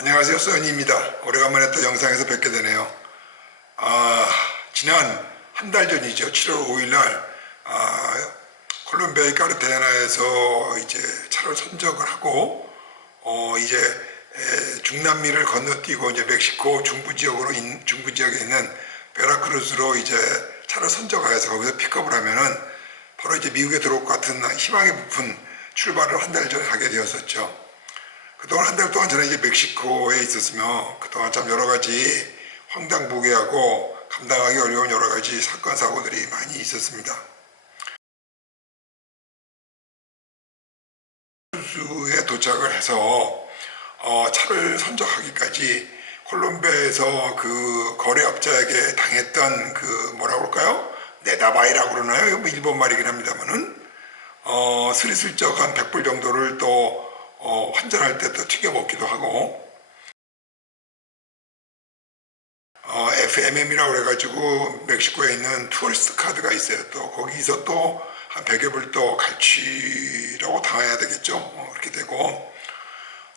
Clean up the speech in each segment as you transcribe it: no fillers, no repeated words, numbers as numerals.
안녕하세요, 써니입니다. 오래간만에 또 영상에서 뵙게 되네요. 지난 한 달 전이죠. 7월 5일 날, 콜롬비아의 카르타헤나에서 이제 차를 선적을 하고, 이제 중남미를 건너뛰고 이제 멕시코 중부 지역에 있는 베라크루즈로 이제 차를 선적하여서 거기서 픽업을 하면은 바로 이제 미국에 들어올 것 같은 희망이 부푼 출발을 한 달 전에 하게 되었었죠. 그동안 한 달 동안 저는 이제 멕시코에 있었으며 그동안 참 여러 가지 황당무계하고 감당하기 어려운 여러 가지 사건 사고들이 많이 있었습니다. 수에 도착을 해서 차를 선적하기까지 콜롬비아에서 그 거래업자에게 당했던 그 뭐라고 할까요? 네다바이라고 그러나요? 뭐 일본 말이긴 합니다만은 스리슬쩍 한 100불 정도를 또 환전할 때 또 튀겨 먹기도 하고 FMM이라고 그래가지고 멕시코에 있는 투어리스트 카드가 있어요. 또 거기서 또 한 100여 불 또 갈취라고 당해야 되겠죠. 그렇게 되고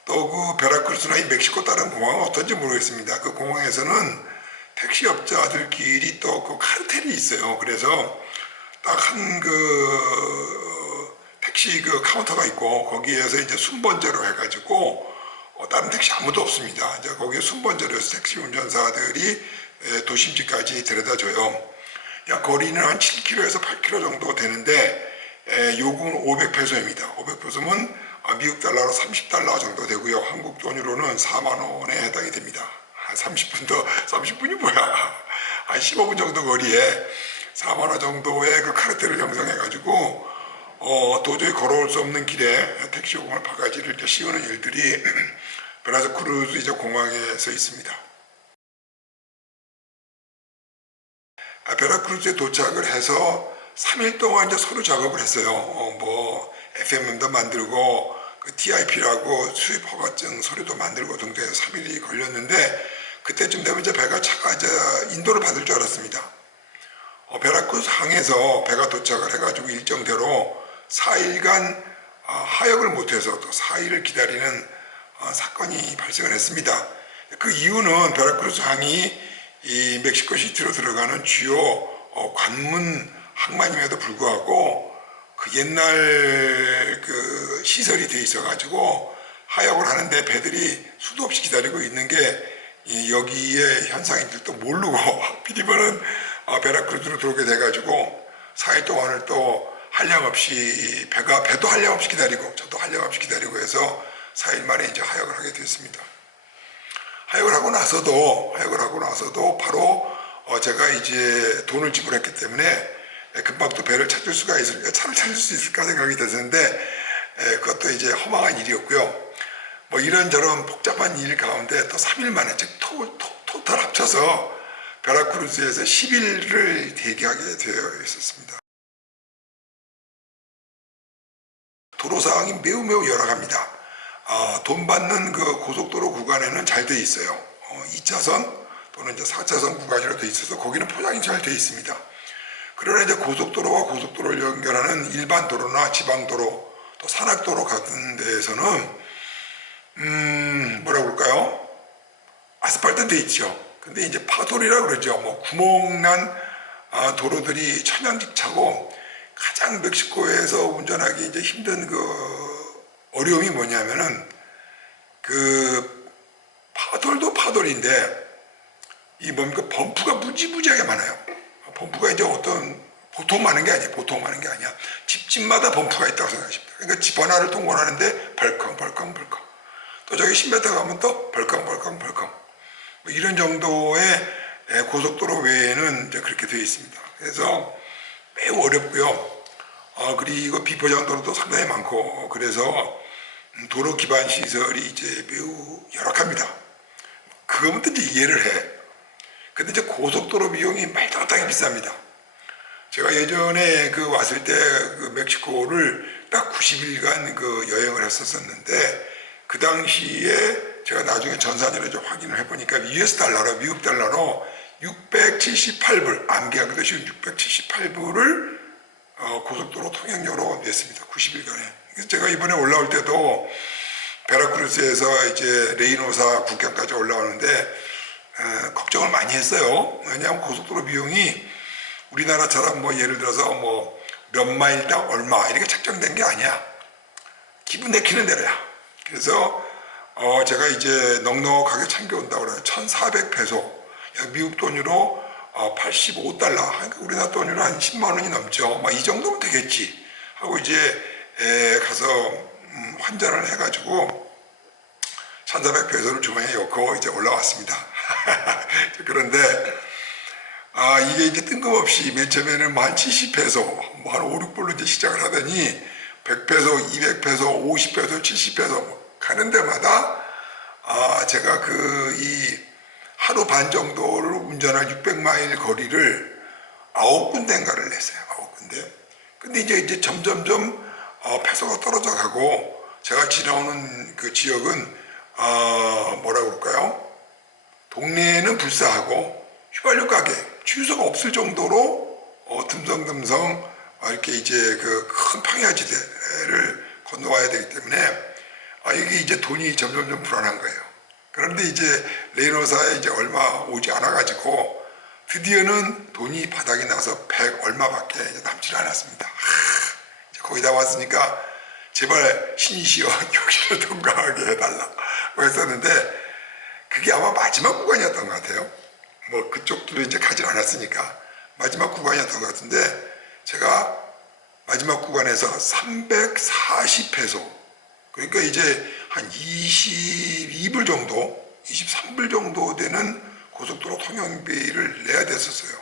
또 그 베라크루스나 이 멕시코 다른 공항은 어떤지 모르겠습니다. 그 공항에서는 택시업자들끼리 또 그 카르텔이 있어요. 그래서 딱 한 그 택시 그 카운터가 있고 거기에서 이제 순번제로 해가지고 다른 택시 아무도 없습니다. 이제 거기에 순번제로 해서 택시 운전사들이 도심지까지 데려다 줘요. 약 거리는 한 7km에서 8km 정도 되는데 요금은 500페소입니다. 500페소면 미국 달러로 30달러 정도 되고요. 한국 돈으로는 4만 원에 해당이 됩니다. 30분이 뭐야? 한 15분 정도 거리에 4만 원 정도의 그 카르텔을 형성해가지고 도저히 걸어올 수 없는 길에 택시 요금을 바가지를 이렇게 씌우는 일들이 베라크루즈 이제 공항에서 있습니다. 베라크루즈에 도착을 해서 3일 동안 이제 서류 작업을 했어요. 뭐 FMM도 만들고 그 TIP라고 수입 허가증 서류도 만들고 등등해서 3일이 걸렸는데 그때쯤 되면 이제 차가 이제 인도를 받을 줄 알았습니다. 베라크루즈 항에서 배가 도착을 해가지고 일정대로 4일간 하역을 못해서 또 4일을 기다리는 사건이 발생을 했습니다. 그 이유는 베라크루즈 항이 이 멕시코 시티로 들어가는 주요 관문 항만임에도 불구하고 그 옛날 그 시설이 돼 있어가지고 하역을 하는데 배들이 수도 없이 기다리고 있는 게 여기에 현상인들도 모르고 하필이면은 베라크루즈로 들어오게 돼가지고 4일 동안을 또 한량없이 배도 한량없이 기다리고 저도 한량없이 기다리고 해서 4일 만에 이제 하역을 하게 됐습니다. 하역을 하고 나서도 바로 제가 이제 돈을 지불했기 때문에 금방 또 배를 찾을 수가 있을까, 차를 찾을 수 있을까 생각이 됐었는데 그것도 이제 허망한 일이었고요. 뭐 이런저런 복잡한 일 가운데 또 3일 만에 즉 토탈 합쳐서 베라크루즈에서 10일을 대기하게 되어 있었습니다. 도로 상황이 매우 열악합니다. 돈 받는 그 고속도로 구간에는 잘 돼 있어요. 2차선 또는 이제 4차선 구간으로 돼 있어서 거기는 포장이 잘 돼 있습니다. 그러나 이제 고속도로와 고속도로를 연결하는 일반 도로나 지방도로 또 산악도로 같은 데에서는 뭐라고 그럴까요? 아스팔트는 돼 있죠. 근데 이제 파도리라고 그러죠. 뭐 구멍난 도로들이 천양직차고 가장 멕시코에서 운전하기 이제 힘든 그 어려움이 뭐냐면은 그 파돌인데 이 뭡니까 범프가 무지무지하게 많아요. 범프가 이제 보통 많은 게 아니야. 집집마다 범프가 있다고 생각하십니다. 그러니까 집 하나를 통과하는데 벌컹. 또 저기 10m 가면 또 벌컹. 뭐 이런 정도의 고속도로 외에는 이제 그렇게 되어 있습니다. 그래서 매우 어렵고요. 그리고 비포장도로도 상당히 많고 그래서 도로 기반 시설이 이제 매우 열악합니다. 그거부터 이제 이해를 해. 근데 이제 고속도로 비용이 말도 못하게 비쌉니다. 제가 예전에 그 왔을 때 그 멕시코를 딱 90일간 그 여행을 했었는데 그 당시에 제가 나중에 전산으로 좀 확인을 해보니까 US 달러로 미국 달러로 678불 암기하기도 쉬운 678불을 고속도로 통행료로 냈습니다. 90일간에. 그래서 제가 이번에 올라올 때도 베라크루스에서 이제 레이노사 국경까지 올라오는데 걱정을 많이 했어요. 왜냐하면 고속도로 비용이 우리나라처럼 뭐 예를 들어서 뭐 몇 마일당 얼마 이렇게 책정된 게 아니야. 기분 내키는 대로야. 그래서 제가 이제 넉넉하게 챙겨온다고 그래요. 1,400페소. 미국 돈으로 85달러. 그러니까 우리나라 돈으로 한 10만 원이 넘죠. 막 이 정도면 되겠지. 하고 이제 가서 환전을 해가지고 1,400페소를 주머니에 넣고 이제 올라왔습니다. 그런데 이게 이제 뜬금없이 맨 처음에는 한 70페소, 뭐 한 5, 6불로 이제 시작을 하더니 100페소, 200페소, 50페소, 70페소 가는 데마다 제가 이 하루 반 정도를 운전한 600마일 거리를 9군데인가를 냈어요. 9군데. 근데 이제 점점점 페소가 떨어져 가고 제가 지나오는 그 지역은 뭐라 그럴까요? 동네에는 불사하고 휘발유 가게, 주유소가 없을 정도로 듬성듬성 이렇게 이제 그 큰 평야지대를 건너와야 되기 때문에 이게 이제 돈이 점점점 불안한 거예요. 그런데 이제 레이노사에 이제 얼마 오지 않아가지고 드디어는 돈이 바닥이 나서 100 얼마밖에 남질 않았습니다. 이제 거의 다 왔으니까 제발 신이시여 여기를 통과하게 해달라고 했었는데 그게 아마 마지막 구간이었던 것 같아요. 뭐 그쪽도 이제 가지 않았으니까 마지막 구간이었던 것 같은데 제가 마지막 구간에서 340페소 그러니까 이제 한 22불 정도 23불 정도 되는 고속도로 통행비를 내야 됐었어요.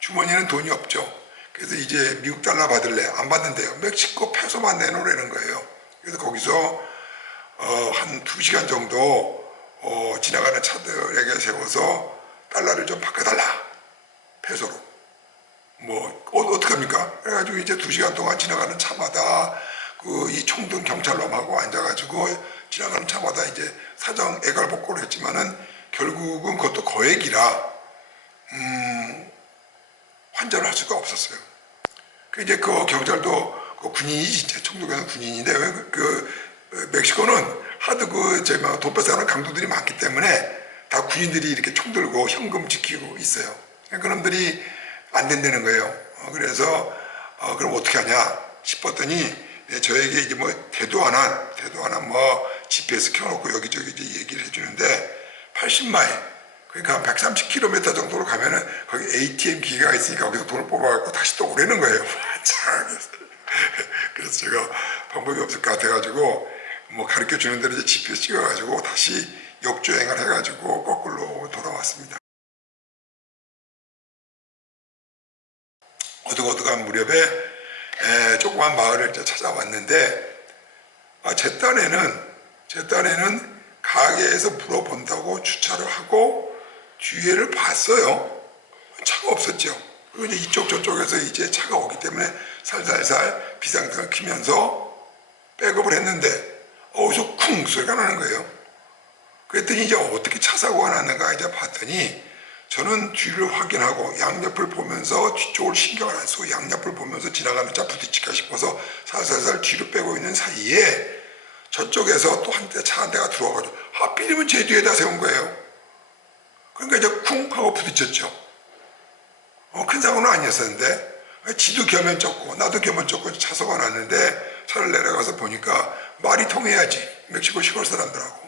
주머니에는 돈이 없죠. 그래서 이제 미국 달러 받을래? 안 받는데요. 멕시코 페소만 내놓으라는 거예요. 그래서 거기서 한 2시간 정도 지나가는 차들에게 세워서 달러를 좀 바꿔달라. 페소로. 뭐 어떡합니까? 그래가지고 이제 2시간 동안 지나가는 차마다 이 총등 경찰놈하고 앉아가지고 지나가는 차마다 이제 사정 애갈복고를 했지만은 결국은 그것도 거액이라 환전을 할 수가 없었어요. 그 이제 그 경찰도 그 군인이지, 이제 총독에는 군인인데 왜 멕시코는 하도 저희 막 돈 뺏어가는 강도들이 많기 때문에 다 군인들이 이렇게 총 들고 현금 지키고 있어요. 그놈들이 안 된다는 거예요. 그래서 그럼 어떻게 하냐 싶었더니 저에게 이제 뭐 대도 하나 뭐 GPS 켜놓고 여기저기 이제 얘기를 해주는데 80마일 그러니까 한 130km 정도로 가면은 거기 ATM 기계가 있으니까 거기서 돈을 뽑아갖고 다시 또 오라는 거예요. 그래서 제가 방법이 없을 것 같아가지고 뭐 가르쳐 주는 대로 이제 GPS 찍어가지고 다시 역주행을 해가지고 거꾸로 돌아왔습니다. 어둑어둑한 무렵에 조그만 마을을 이제 찾아왔는데 제 딴에는 가게에서 물어본다고 주차를 하고 뒤에를 봤어요. 차가 없었죠. 그리고 이제 이쪽 저쪽에서 이제 차가 오기 때문에 살살살 비상등을 켜면서 백업을 했는데 어디서 쿵 소리가 나는 거예요. 그랬더니 이제 어떻게 차 사고가 났는가 이제 봤더니 저는 뒤를 확인하고 양옆을 보면서 뒤쪽을 신경을 안 쓰고 양옆을 보면서 지나가는 차 부딪힐까 싶어서 살살살 뒤로 빼고 있는 사이에 저쪽에서 또 한 대 차 한 대가 들어와가지고 하필이면 제 뒤에다 세운 거예요. 그러니까 이제 쿵 하고 부딪혔죠. 큰 사고는 아니었었는데 지도 겸연쩍고 나도 겸연쩍고 차서가 났는데 차를 내려가서 보니까 말이 통해야지 멕시코 시골 사람들하고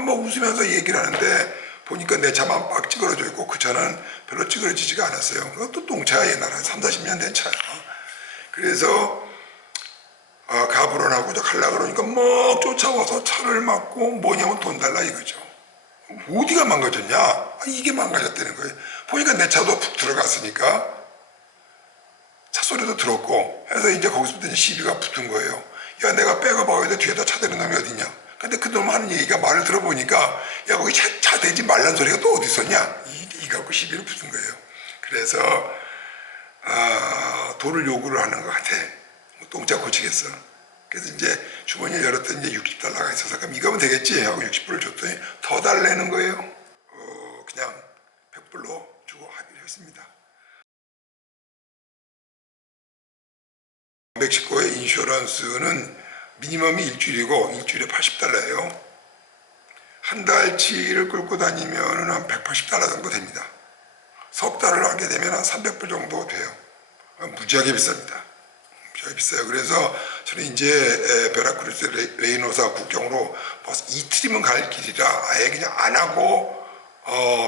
뭐 웃으면서 얘기를 하는데 보니까 내 차만 빡 찌그러져 있고 그 차는 별로 찌그러지지가 않았어요. 그것도 똥차야 옛날에 한 3, 40년 된 차야. 그래서 가불원하고 가려고 그러니까 막 쫓아와서 차를 막고 뭐냐면 돈 달라 이거죠. 어디가 망가졌냐? 이게 망가졌다는 거예요. 보니까 내 차도 푹 들어갔으니까 차 소리도 들었고 해서 이제 거기서부터 이제 시비가 붙은 거예요. 야 내가 백업하고 있는데 뒤에다 차 대는 놈이 어딨냐? 근데 그 놈 하는 얘기가 말을 들어보니까 야 거기 차 대지 말란 소리가 또 어디 있었냐? 이 갖고 시비를 붙은 거예요. 그래서 돈을 요구를 하는 것 같아. 똥차 고치겠어. 그래서 이제 주머니를 열었더니 이제 60달러가 있어서 그럼 이거면 되겠지 하고 60불을 줬더니 더 달래는 거예요. 그냥 100불로 주고 합의를 했습니다. 멕시코의 인슈런스는 미니멈이 일주일이고 일주일에 $80예요. 한 달치를 끌고 다니면 한 $180 정도 됩니다. 석 달을 하게 되면 한 $300 정도 돼요. 무지하게 비쌉니다. 무지하게 비싸요. 그래서 저는 이제 베라크루스 레이노사 국경으로 버스 이틀이면 갈 길이라 아예 그냥 안 하고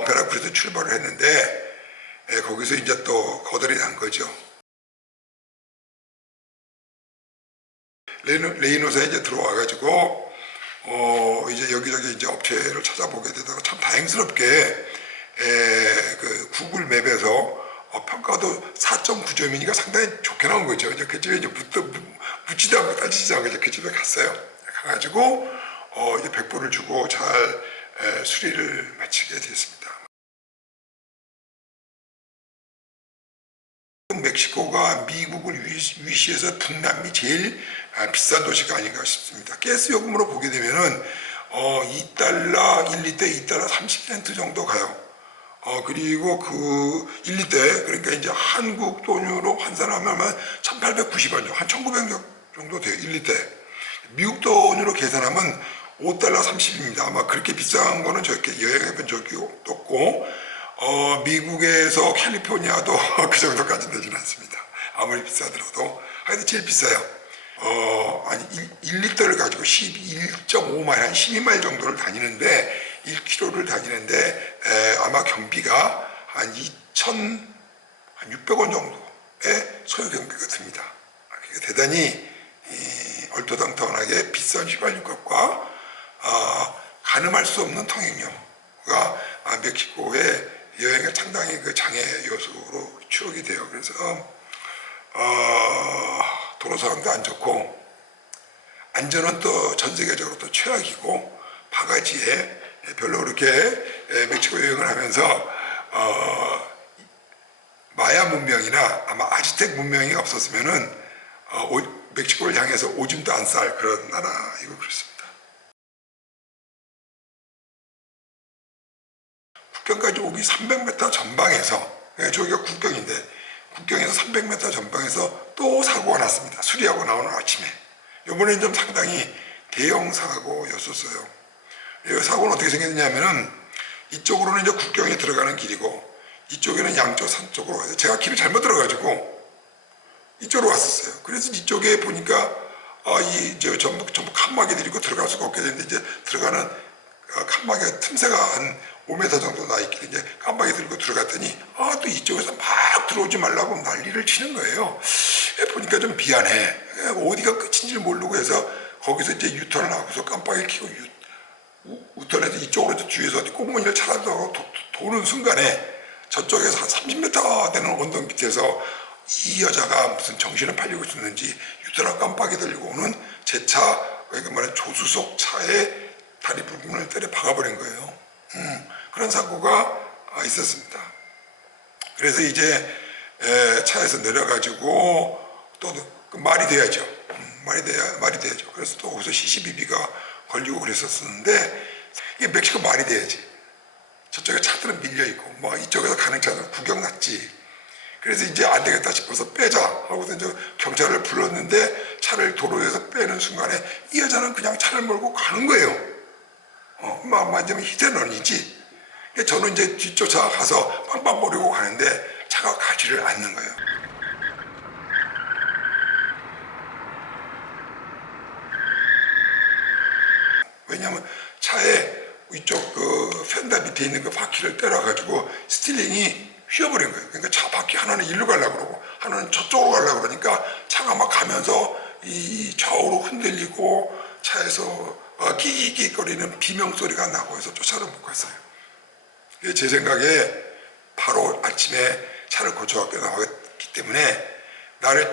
베라크루스 출발을 했는데 거기서 이제 또 거덜이 난 거죠. 레이노사에 이제 들어와가지고 이제 여기저기 이제 업체를 찾아보게 되다가 참 다행스럽게 그 구글 맵에서 평가도 4.9점이니까 상당히 좋게 나온 거죠. 이제 그 집에 이제 묻지도 않고 따지지 않고 이제 그 집에 갔어요. 가가지고 이제 100불을 주고 잘 수리를 마치게 됐습니다. 멕시코가 미국을 위시해서 북남미 제일 비싼 도시가 아닌가 싶습니다. 가스 요금으로 보게 되면은 $2, 1리터 $2 30센트 정도 가요. 그리고 그 1리터에 그러니까 이제 한국 돈으로 환산하면 1890원이죠. 한 1900원 정도 돼요. 1리터에. 미국 돈으로 계산하면 $5 30입니다. 아마 그렇게 비싼 거는 저렇게 여행해본 적이 없고 미국에서 캘리포니아도 그 정도까지 되지는 않습니다. 아무리 비싸더라도. 하여튼 제일 비싸요. 아니 1리터를 가지고 1.5마일, 한 12마일 정도를 다니는데 1km를 다니는데 아마 경비가 한 2,600원 정도의 소요 경비가 듭니다. 대단히 얼토당토하게 비싼 휘발유값과 가늠할 수 없는 통행료가 멕시코의 여행에 상당히 그 장애 요소로 추억이 돼요. 그래서 도로 상황도 안 좋고 안전은 또 전 세계적으로 또 최악이고 바가지에 별로 그렇게 멕시코 여행을 하면서 마야 문명이나 아마 아즈텍 문명이 없었으면은 멕시코를 향해서 오줌도 안 쌀 그런 나라이고 그렇습니다. 국경까지 오기 300m 전방에서 저기가 국경인데 국경에서 300m 전방에서 또 사고가 났습니다. 수리하고 나오는 아침에. 이번엔 좀 상당히 대형 사고였었어요. 이 사고는 어떻게 생겼냐면은 이쪽으로는 이제 국경에 들어가는 길이고 이쪽에는 양쪽 산 쪽으로 가요. 제가 길을 잘못 들어가지고 이쪽으로 왔었어요. 그래서 이쪽에 보니까 전부 칸막이 들이고 들어갈 수가 없게 되는데 이제 들어가는 칸막이 틈새가 한 5m 정도 나 있길래 이제 칸막이 들고 들어갔더니 또 이쪽에서 막 들어오지 말라고 난리를 치는 거예요. 보니까 좀 미안해. 어디가 끝인지 모르고 해서 거기서 이제 유턴을 하고서 깜빡이를 켜고 유턴해서 이쪽으로 뒤에서 꽁무니를 차라고 도는 순간에 저쪽에서 한 30m 되는 언덕 밑에서 이 여자가 무슨 정신을 팔리고 있었는지 유턴하고 깜빡이 들고 오는 제 차, 그러니까 말하는 조수석 차에 다리 부분을 때려 박아버린 거예요. 그런 사고가 있었습니다. 그래서 이제 차에서 내려가지고 또 말이 돼야죠. 말이 돼야죠. 그래서 또 거기서 CCBB가 걸리고 그랬었는데 이게 멕시코 말이 돼야지. 저쪽에 차들은 밀려 있고 뭐 이쪽에서 가는 차들은 구경 났지. 그래서 이제 안 되겠다 싶어서 빼자 하고서 이제 경찰을 불렀는데 차를 도로에서 빼는 순간에 이 여자는 그냥 차를 몰고 가는 거예요. 만지면 히트런이지. 저는 이제 뒤쫓아 가서 빵빵거리고 가는데 차가 가지를 않는 거예요. 왜냐하면 차에 이쪽 그 펜더 밑에 있는 그 바퀴를 때려가지고 스틸링이 휘어버린 거예요. 그러니까 차 바퀴 하나는 일로 가려고 그러고 하나는 저쪽으로 가려고 그러니까 차가 막 가면서 이 좌우로 흔들리고 차에서 끼끼거리는 비명소리가 나고 해서 쫓아를 못 갔어요. 제 생각에 바로 아침에 차를 고쳐갖고 나왔기 때문에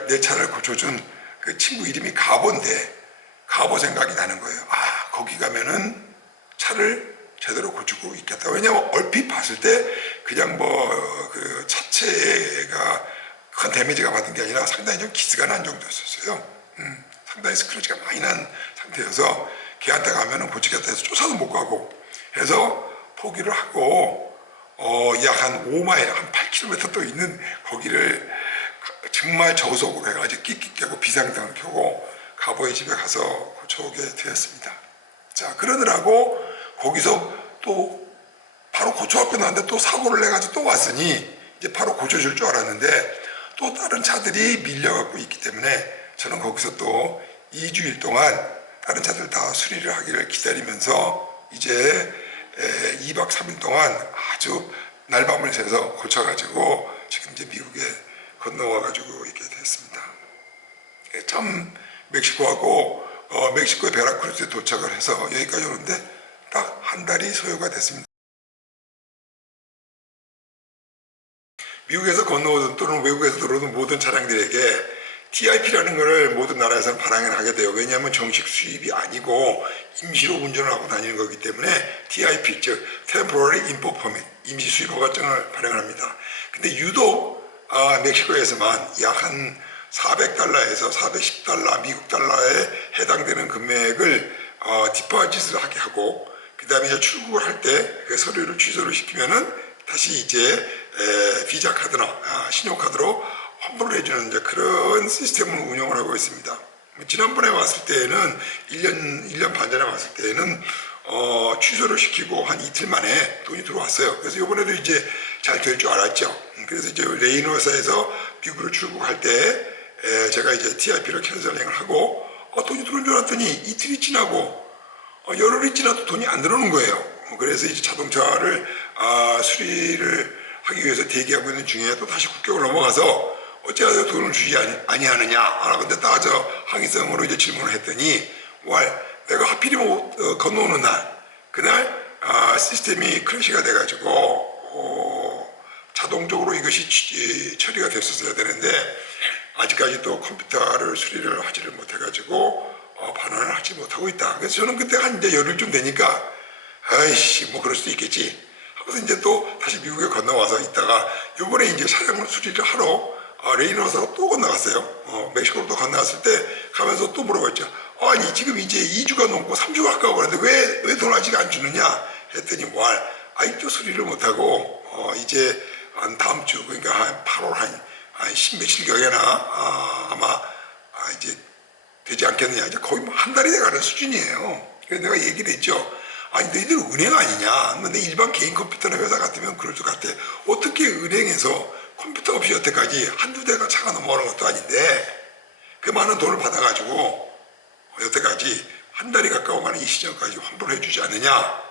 내 차를 고쳐준 그 친구 이름이 가보인데 가보 생각이 나는 거예요. 거기 가면은 차를 제대로 고치고 있겠다. 왜냐면 얼핏 봤을 때 그냥 그 차체가 큰 데미지가 받은 게 아니라 상당히 좀 기스가 난 정도였었어요. 상당히 스크래치가 많이 난 상태여서 걔한테 가면은 고치겠다 해서 쫓아도 못 가고 해서 포기를 하고 약 한 5마일, 한 8km 또 있는 거기를 정말 저속으로 해가지고 끽끽 깨고 비상등을 켜고 가보의 집에 가서 고쳐오게 되었습니다. 자, 그러느라고 거기서 또 바로 고쳐갖고 나왔는데 또 사고를 내가지고 또 왔으니 이제 바로 고쳐줄 줄 알았는데 또 다른 차들이 밀려갖고 있기 때문에 저는 거기서 또 2주일 동안 다른 차들 다 수리를 하기를 기다리면서 이제 2박 3일 동안 아주 날밤을 새서 고쳐가지고 지금 이제 미국에 건너와가지고 있게 됐습니다. 참 멕시코하고 멕시코의 베라크루즈에 도착을 해서 여기까지 오는데 딱 한 달이 소요가 됐습니다. 미국에서 건너오든 또는 외국에서 들어오는 모든 차량들에게 TIP라는 것을 모든 나라에서는 발행을 하게 돼요. 왜냐하면 정식 수입이 아니고 임시로 운전을 하고 다니는 거기 때문에 TIP, 즉 Temporary Import Permit, 임시 수입 허가증을 발행을 합니다. 근데 유독 멕시코에서만 약 한 400달러에서 410달러 미국 달러에 해당되는 금액을 디파짓을 하게 하고 그 다음에 출국을 할 때 그 서류를 취소를 시키면은 다시 이제 비자 카드나 신용카드로 환불을 해주는 이제 그런 시스템을 운영을 하고 있습니다. 지난번에 왔을 때에는 1년 반 전에 왔을 때에는 취소를 시키고 한 이틀 만에 돈이 들어왔어요. 그래서 이번에도 이제 잘 될 줄 알았죠. 그래서 이제 레이노사에서 미국으로 출국할 때 제가 이제 TIP를 캔슬링을 하고 돈이 들어온 줄 알았더니 이틀이 지나고 열흘이 지나도 돈이 안 들어오는 거예요. 그래서 이제 자동차를 수리를 하기 위해서 대기하고 있는 중에 또 다시 국경을 넘어가서 어찌하여 돈을 주지 아니하느냐. 근데 딱 저 항의성으로 이제 질문을 했더니 내가 하필이면 건너오는 날 그날 시스템이 크래시가 돼가지고 자동적으로 이것이 처리가 됐었어야 되는데 아직까지 또 컴퓨터를 수리를 하지를 못해가지고 반환을 하지 못하고 있다. 그래서 저는 그때 한 이제 열흘쯤 되니까 아이씨 뭐 그럴 수도 있겠지 하고서 이제 또 다시 미국에 건너와서 있다가 요번에 이제 차량을 수리를 하러 레이노사로 또 건너갔어요. 멕시코로 또 건너갔을 때 가면서 또 물어봤죠. 아니 지금 이제 2주가 넘고 3주가 가까워 가는데 왜 돈 아직 안 주느냐 했더니 아직도 수리를 못하고 이제 한 다음 주 그러니까 한 8월 한 10며칠경에나 아마 이제 되지 않겠느냐. 이제 거의 뭐 한 달이 돼가는 수준이에요. 그래서 내가 얘기를 했죠. 아니 너희들 은행 아니냐. 내 일반 개인 컴퓨터나 회사 같으면 그럴 것 같아. 어떻게 은행에서 컴퓨터 없이 여태까지 한두 대가 차가 넘어가는 것도 아닌데 그 많은 돈을 받아가지고 여태까지 한 달이 가까워가는 이 시점까지 환불을 해주지 않느냐.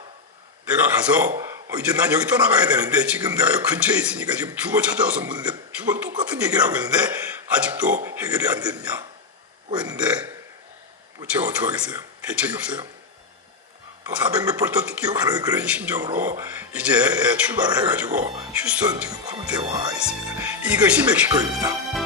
내가 가서 이제 난 여기 떠나가야 되는데 지금 내가 여기 근처에 있으니까 지금 2번 찾아와서 묻는데 2번 똑같은 얘기를 하고 있는데 아직도 해결이 안 되느냐 고 했는데 뭐 제가 어떻게 하겠어요. 대책이 없어요. 또 400몇 벌 더 뛰기고 가는 그런 심정으로 이제 출발을 해가지고 휴스턴 지금 컴퓨터에 와 있습니다. 이것이 멕시코입니다.